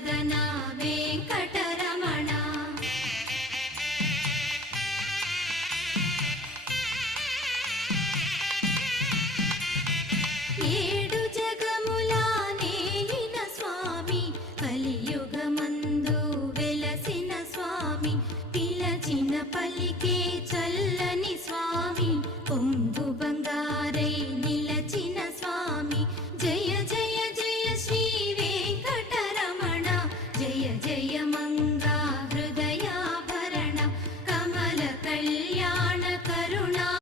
వదన వెంకటరమణ ఏడు జగములా నేలిన స్వామి కలియుగమందు వెలసిన స్వామి పిలచిన పలికే చల్లని స్వామి పొంగు బంగారై నిలచిన స్వామి జయ జయ జయ శ్రీ వెంకటరమణ జయ జయ మంగళ